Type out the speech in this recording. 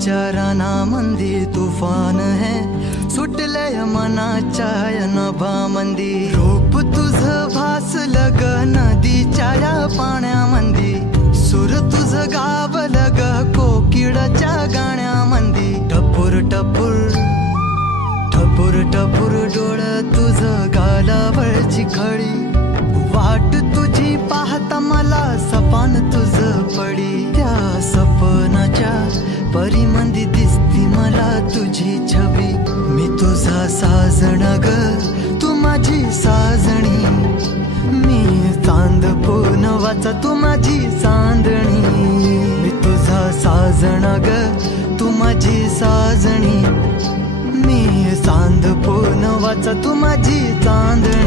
विचाराना मंदी तुफान है सुटलय मनाच्या नभा मंदी रूप तुझ भासलं ग नदीच्या या पाण्यामंदी सूर तुझ गावलं ग कोकिळाच्या गाण्यामंदी टपूर टपूर टपूर टपूर डोळ तुझ गालावरची खळी वाट तुझी पाहता मला सपान तुझ पडी त्या सपनाच्या परिमंदी दिसती मला तुझी छबी मी तुझा साजण ग तू माझी साजणी मी चांद पूनवाचा तू माझी चांदणी मी तुझा साजण ग तू माझी साजणी मी चांद पूनवाचा तू माझी चांदणी